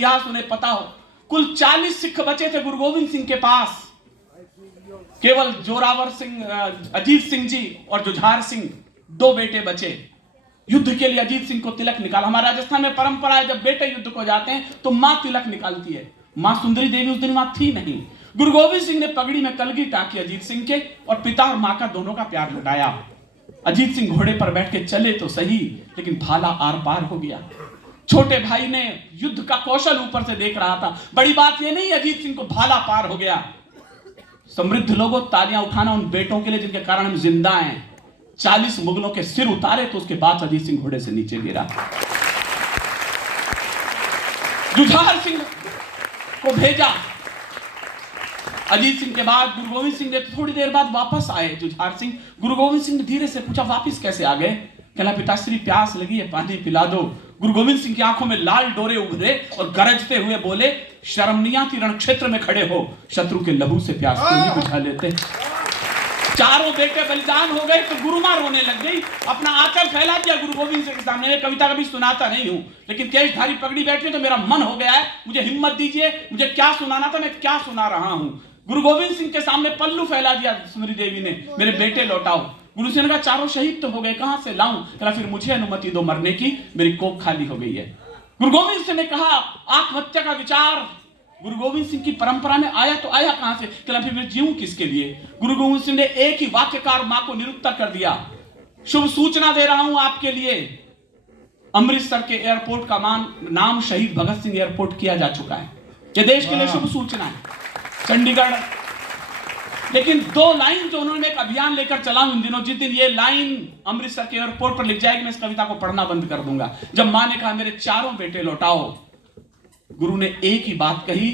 इतिहास उन्हें पता हो। कुल 40 सिख बचे थे गुरु गोविंद सिंह के पास। केवल जोरावर सिंह, अजीत सिंह जी और जुझार सिंह, 2 बेटे बचे। युद्ध के लिए अजीत सिंह को तिलक निकाला। हमारे राजस्थान में परंपरा है, जब बेटे युद्ध को जाते हैं तो मां तिलक निकालती है। मां सुंदरी देवी उस दिन वहां थी नहीं। गुरु गोविंद सिंह ने पगड़ी में कलगी टाकी अजीत सिंह के, और पिता और मां का दोनों का प्यार लुटाया। अजीत सिंह घोड़े पर बैठ के चले तो सही, लेकिन भाला आर पार हो गया। छोटे भाई ने युद्ध का कौशल ऊपर से देख रहा था। बड़ी बात यह नहीं अजीत सिंह को भाला पार हो गया। समृद्ध लोगों, तालियां उठाना उन बेटों के लिए जिनके कारण हम जिंदा हैं। 40 मुगलों के सिर उतारे तो उसके बाद अजीत सिंह घोड़े से नीचे गिरा। जुझार सिंह को भेजा। अजीत सिंह के बाद गुरु गोविंद सिंह ने थोड़ी देर बाद वापस आए जुझार सिंह। गुरु गोविंद सिंह ने धीरे से पूछा, वापस कैसे आ गए? कहला, पिताश्री प्यास लगी है, पानी पिला दो। गुरु गोविंद सिंह की आंखों में लाल डोरे उभरे और गरजते हुए बोले, शर्म नहीं आती रण क्षेत्र में खड़े हो, शत्रु के लहू से प्यास क्यों नहीं बुझा लेते? चारों बेटे बलिदान हो गए तो गुरु मां रोने लग गई। अपना आंचल फैला दिया गुरु गोविंद सिंह के सामने। मैं कविता कभी सुनाता नहीं हूं, लेकिन केशधारी पगड़ी बैठी तो मेरा मन हो गया है, मुझे हिम्मत दीजिए, मुझे क्या सुनाना था, मैं क्या सुना रहा हूं। गुरु गोविंद सिंह के सामने पल्लू फैला दिया सुंदरी देवी ने, मेरे बेटे लौटाओ। गुरु सिंह ने कहा, चारों शहीद तो हो गए, कहां से लाऊं? कहला, फिर मुझे अनुमति दो मरने की, मेरी कोख खाली हो गई है। गुरु गोविंद सिंह ने कहा, आत्महत्या का विचार गुरु गोविंद सिंह की परंपरा में आया तो आया कहां से? कहला, फिर मैं जीऊं किसके लिए? गुरु गोविंद सिंह ने एक ही वाक्यकार मां को निरुत्तर कर दिया, शुभ सूचना दे रहा हूं आपके लिए, अमृतसर के एयरपोर्ट का नाम शहीद भगत सिंह एयरपोर्ट किया जा चुका है। यह देश के लिए शुभ सूचना है। चंडीगढ़, लेकिन 2 लाइन जो उन्होंने एक अभियान लेकर चला इन दिनों, जिस दिन ये लाइन अमृतसर के एयरपोर्ट पर लिख जाएगी, मैं इस कविता को पढ़ना बंद कर दूंगा। जब मां ने कहा, मेरे चारों बेटे लौटाओ, गुरु ने एक ही बात कही।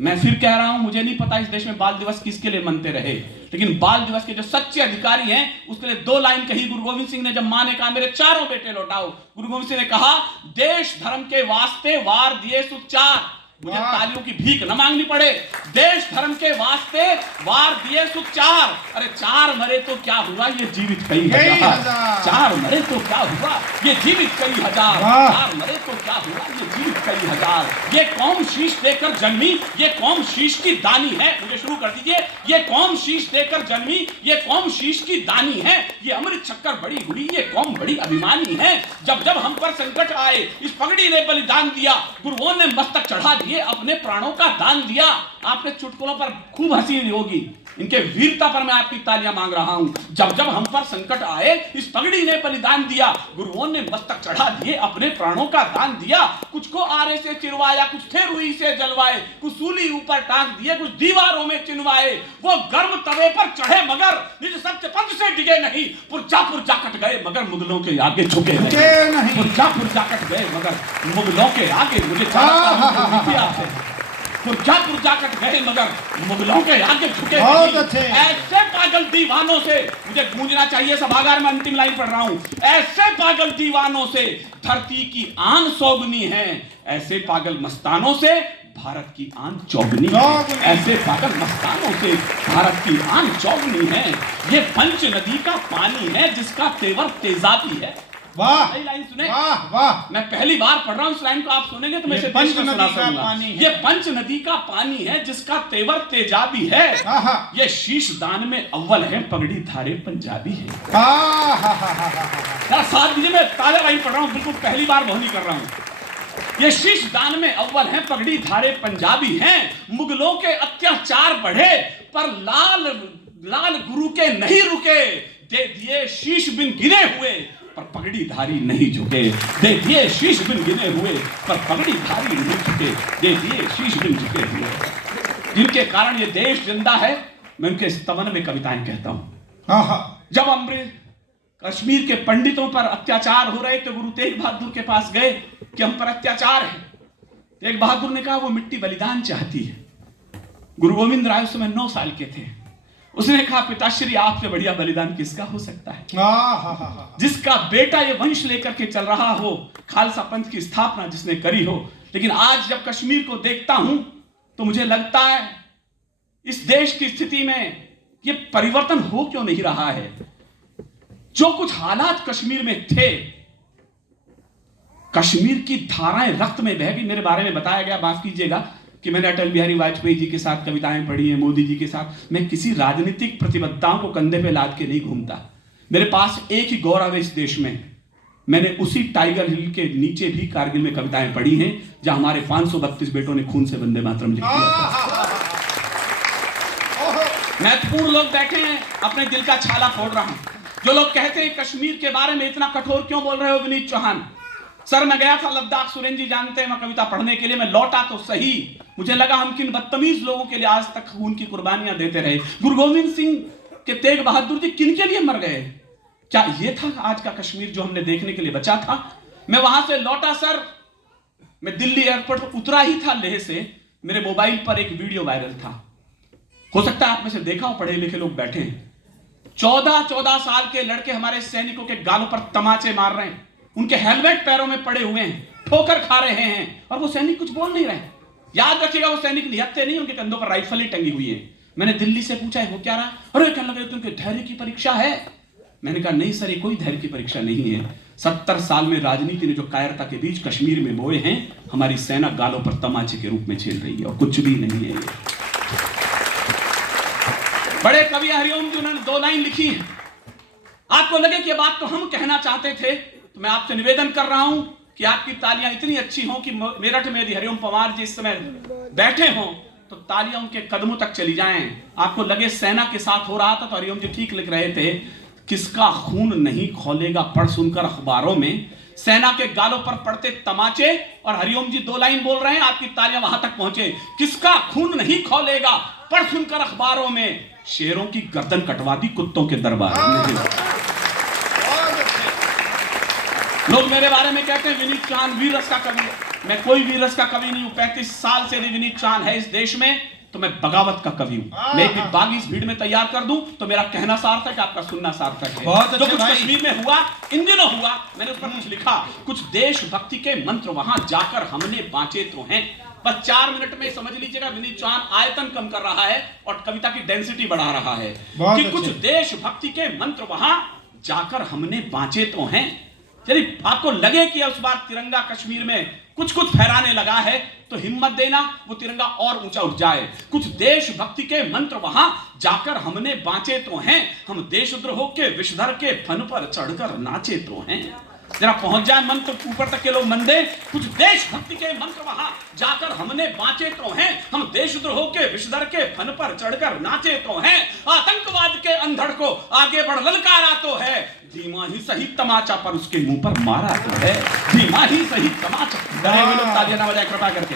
मैं फिर कह रहा हूं, मुझे नहीं पता इस देश में बाल दिवस किसके लिए मनते रहे, लेकिन बाल दिवस के जो सच्चे अधिकारी हैं उसके लिए 2 लाइन कही गुरु गोविंद सिंह ने। जब मां ने कहा, मेरे चारों बेटे लौटाओ, गुरु गोविंद सिंह ने कहा, देश धर्म के वास्ते वार दिए सुचार, मुझे तालियों की भीख न मांगनी पड़े, देश धर्म के वास्ते वार दिए सुचार। अरे 4 मरे तो क्या हुआ, ये जीवित कई हजार। 4 मरे तो क्या हुआ, ये जीवित कई हजार। 4 मरे तो क्या हुआ, ये जीवित कई हजार। ये कौम शीश देकर जन्मी, ये कौम शीश की दानी है। मुझे शुरू कर दीजिए। ये कौम शीश देकर जन्मी, ये कौम शीश की दानी है। ये अमृत शक्कर बड़ी हुई, ये कौम बड़ी अभिमानी है। जब जब हम पर संकट आए, इस पगड़ी ने बलिदान दिया, गुरुओं ने मस्तक चढ़ा दिए, अपने प्राणों का दान दिया। आपने चुटकुलों पर खूब हंसी होगी, इनके वीरता पर मैं आपकी तालियां मांग रहा हूं। जब जब हम पर संकट आए, इस पगड़ी ने बलिदान दिया, गुरुओं ने मस्तक चढ़ा दिए, अपने प्राणों का दान दिया। कुछ को आरे से चिरवाया, कुछ थे रुई से जलवाए, कुछ सूली ऊपर टांग दिए, कुछ दीवारों में चिनवाए। वो गर्म तवे पर चढ़े मगर निज सत्य पंथ से डिगे नहीं, पुरजा पुरजा कट गए मगर मुगलों के आगे झुके नहीं। पुरजा पुरजा कट गए मगर मुगलों के आगे, मुझे पुरजा कट गए मगर मुगलों के आगे झुके नहीं। ऐसे पागल दीवानों से, मुझे गूंजना चाहिए सभागार में, अंतिम लाइन पढ़ रहा हूं, ऐसे पागल दीवानों से धरती की आन सौगनी है, ऐसे पागल मस्तानों से भारत की आन चौगनी है। ऐसे पागल मस्तानों से भारत की आन चौगनी है। ये पंच नदी का पानी है जिसका तेवर तेजाबी है। वाह, लाइन सुने, वाह वाह। मैं पहली बार पढ़ रहा हूं इस लाइन को, आप सुनेंगे तो मैं इसे पंच नदी का पानी है। ये पंच नदी का पानी है जिसका तेवर तेजाबी है। ये शीश दान में अव्वल है, पगड़ी धारे पंजाबी है। साथ दीजिए, मैं ताजा लाइन पढ़ रहा हूं, बिल्कुल पहली बार बोली कर रहा हूं। ये शीश दान में अव्वल है, पगड़ी धारे पंजाबी हैं। मुगलों के अत्याचार बढ़े पर लाल गुरु के नहीं रुके, दे दिए शीश बिन गिने हुए पर पगड़ी धारी नहीं झुके। दे दिए शीश बिन गिने हुए पर पगड़ी धारी नहीं झुके, दे दिए शीश बिन झुके हुए। जिनके कारण ये देश जिंदा है, मैं उनके स्तवन में कविताएं कहता हूं। जब अमृत कश्मीर के पंडितों पर अत्याचार हो रहे थे, गुरु तेग बहादुर के पास गए कि हम पर अत्याचार है। तेग बहादुर ने कहा, वो मिट्टी बलिदान चाहती है। गुरु गोविंद राय उस समय 9 साल के थे। उसने कहा, पिताश्री आपसे बढ़िया बलिदान किसका हो सकता है? जिसका बेटा ये वंश लेकर के चल रहा हो, खालसा पंथ की स्थापना जिसने करी हो। लेकिन आज जब कश्मीर को देखता हूं तो मुझे लगता है इस देश की स्थिति में ये परिवर्तन हो क्यों नहीं रहा है। जो कुछ हालात कश्मीर में थे, कश्मीर की धाराएं रक्त में बह गई। मेरे बारे में बताया गया, माफ कीजिएगा, कि मैंने अटल बिहारी वाजपेयी जी के साथ कविताएं पढ़ी हैं, मोदी जी के साथ। मैं किसी राजनीतिक प्रतिबद्धताओं को कंधे पे लाद के नहीं घूमता। मेरे पास एक ही गौरव है इस देश में, मैंने उसी टाइगर हिल के नीचे भी कारगिल में कविताएं पढ़ी हैं, जहां हमारे 532 बेटों ने खून से वंदे मातरम लिख दिया। महत्वपूर्ण लोग बैठे हैं, अपने दिल का छाला फोड़ रहा हूं। जो लोग कहते हैं कश्मीर के बारे में इतना कठोर क्यों बोल रहे हो विनीत चौहान। सर मैं गया था लद्दाख, सुरेंद्र जी जानते हैं, मैं कविता पढ़ने के लिए। मैं लौटा तो सही, मुझे लगा हम किन बदतमीज लोगों के लिए आज तक खून की कुर्बानियां देते रहे। गुरु गोविंद सिंह के तेग बहादुर जी किन के लिए मर गए? क्या ये था आज का कश्मीर जो हमने देखने के लिए बचा था? मैं वहां से लौटा सर, मैं दिल्ली एयरपोर्ट पर उतरा ही था लेह से, मेरे मोबाइल पर एक वीडियो वायरल था, हो सकता है आप में से देखा हो, पढ़े लिखे लोग बैठे हैं। 14-14 साल के लड़के हमारे सैनिकों के गालों पर तमाचे मार रहे हैं, उनके हेलमेट पैरों में पड़े हुए हैं, ठोकर खा रहे हैं, और वो सैनिक कुछ बोल नहीं रहे। याद रखिएगा, वो सैनिक निहत्थे नहीं, उनके कंधों पर राइफल ही टंगी हुई है। मैंने दिल्ली से पूछा है वो क्या रहा? अरे कहने लगे तुमके धैर्य की परीक्षा है। मैंने कहा नहीं सर, ये कोई धैर्य की परीक्षा नहीं है। 70 साल में राजनीति ने जो कायरता के बीज कश्मीर में बोए हैं, हमारी सेना गालों पर तमाचे के रूप में झेल रही है, और कुछ भी नहीं है ये। बड़े कवि हरिओम जी, उन्होंने 2 लाइन लिखी है। आपको लगे कि ये बात तो हम कहना चाहते थे, तो मैं आपसे निवेदन कर रहा हूं कि आपकी तालियां इतनी अच्छी हों कि मेरठ में यदि हरिओम पवार जी इस समय बैठे हों तो तालियां उनके कदमों तक चली जाएं। आपको लगे सेना के साथ हो रहा था, तो हरिओम जी ठीक लिख रहे थे, किसका खून नहीं खौलेगा पढ़ सुनकर अखबारों में, सेना के गालों पर पड़ते तमाचे, और हरिओम जी 2 लाइन बोल रहे हैं, आपकी तालियां वहां तक पहुंचे, किसका खून नहीं खौलेगा पढ़ सुनकर अखबारों में, शेरों की गर्दन कटवा दी कुत्तों के दरबार में। लोग मेरे बारे में कहते हैं विनीत चौहान वीर रस का कवि है। मैं कोई वीर रस का कवि नहीं हूं। 35 साल से यदि विनीत चौहान है इस देश में, तो मैं बगावत का कवि हूं। मैं एक बागी इस भीड़ में तैयार कर दूं तो मेरा कहना सार्थक है, आपका सुनना सार्थक है। जो कुछ कश्मीर में हुआ, इन दिनों हुआ, मैंने उस पर कुछ लिखा, कुछ देशभक्ति के मंत्र वहां जाकर हमने बांचे तो हैं। बस 4 मिनट में समझ लीजिएगा, विनीत चौहान आयतन कम कर रहा है और कविता की डेंसिटी बढ़ा रहा है कि कुछ देशभक्ति के मंत्र वहां जाकर हमने बांचे तो हैं। यदि आपको लगे कि उस बार तिरंगा कश्मीर में कुछ फहराने लगा है, तो हिम्मत देना, वो तिरंगा और ऊंचा उठ जाए। कुछ देशभक्ति के मंत्र वहां जाकर हमने बांचे तो हैं, हम देशद्रोह के विषधर के फन पर चढ़कर नाचे तो हैं। जरा पहुंच जाए मंत्र ऊपर तक के लोग मन दे, कुछ देशभक्ति के मंत्र वहां जाकर हमने बांचे तो हैं, हम देशद्रोह के विषधर के फन पर चढ़कर नाचे तो हैं। आतंकवाद के अंधड़ को आगे बढ़ ललकारा तो है, धीमा ही सही तमाचा पर उसके मुंह पर मारा तो है, धीमा ही सही तमाचा। तालियां ना बजाए कृपा करके।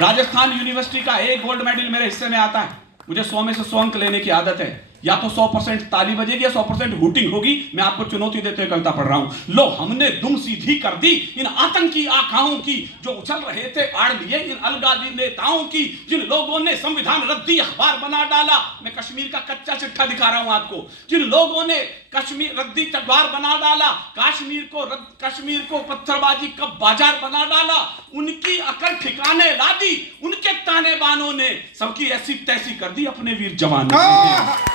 राजस्थान यूनिवर्सिटी का एक गोल्ड मेडल मेरे हिस्से में आता है। मुझे 100 में से 100 अंक लेने की आदत है। या तो 100% ताली बजेगी या 100% हूटिंग होगी। मैं आपको चुनौती देते हुए कविता पढ़ रहा हूं। लो हमने दुम सीधी कर दी इन आतंकी आखाओं की, जो उछल रहे थे आड़ लिए इन अलगावी नेताओं की, जिन लोगों ने संविधान रद्दी अखबार बना डाला। मैं कश्मीर का कच्चा चिट्ठा दिखा रहा हूं आपको। जिन लोगों ने कश्मीर रद्दी अखबार बना डाला, कश्मीर को पत्थरबाजी का बाजार बना डाला, उनकी अकल ठिकाने ला दी, उनके ताने बानों ने सबकी ऐसी तैसी कर दी अपने वीर जवानों ने।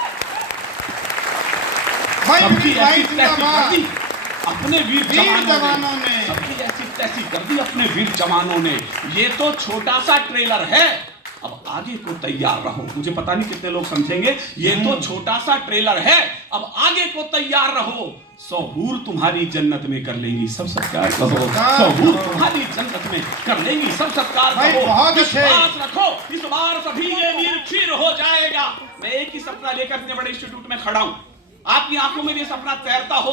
सबकी ऐसी तैसी कर दी अपने वीर जवानों ने, सबकी ऐसी तैसी कर दी अपने वीर जवानों ने। ये तो छोटा सा ट्रेलर है, अब आगे को तैयार रहो। मुझे पता नहीं कितने लोग समझेंगे, ये तो छोटा सा ट्रेलर है, अब आगे को तैयार रहो। 100 हूर तुम्हारी जन्नत में कर लेंगी सब सत्कार कहो, 100 हूर तुम्हारी जन्नत में कर लेंगी सब सत्कार कहो। विश्वास रखो इस बार सभी ये वीर क्षीर हो जाएगा। मैं एक ही सपना लेकर इतने बड़े इंस्टीट्यूट में खड़ा हूं, आपकी आंखों में ये सपना तैरता हो,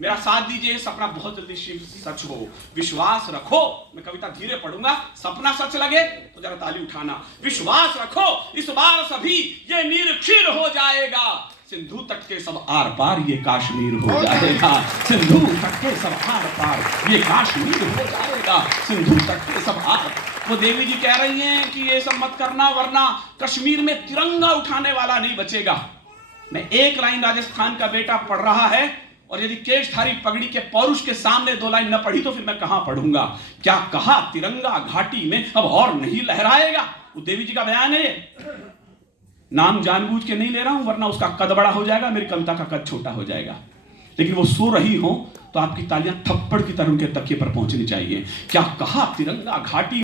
मेरा साथ दीजिए, सपना बहुत जल्दी सच हो। विश्वास रखो, मैं कविता धीरे पढ़ूंगा, सपना सच लगे तो जरा ताली उठाना। विश्वास रखो इस बार सभी ये नीर क्षीर हो जाएगा, सिंधु तट के सब आर पार ये काश्मीर हो जाएगा, सिंधु तट के सब आर पार ये काश्मीर हो जाएगा, सिंधु तट के सब आर। वो देवी जी कह रही हैं कि ये सब मत करना, वरना कश्मीर में तिरंगा उठाने वाला नहीं बचेगा। मैं एक लाइन राजस्थान का बेटा पढ़ रहा है, और यदि केशधारी पगड़ी के पौरुष के सामने 2 लाइन न पढ़ी तो फिर मैं कहां पढ़ूंगा। क्या कहा तिरंगा घाटी में अब और नहीं लहराएगा। वो देवी जी का बयान है। नाम जानबूझ के नहीं ले रहा हूं, वरना उसका कद बड़ा हो जाएगा, मेरी कविता का कद छोटा हो जाएगा। लेकिन वो सो रही हो तो आपकी तालियां थप्पड़ की तरह उनके तकिए पर पहुंचनी चाहिए। क्या कहा, तिरंगा घाटी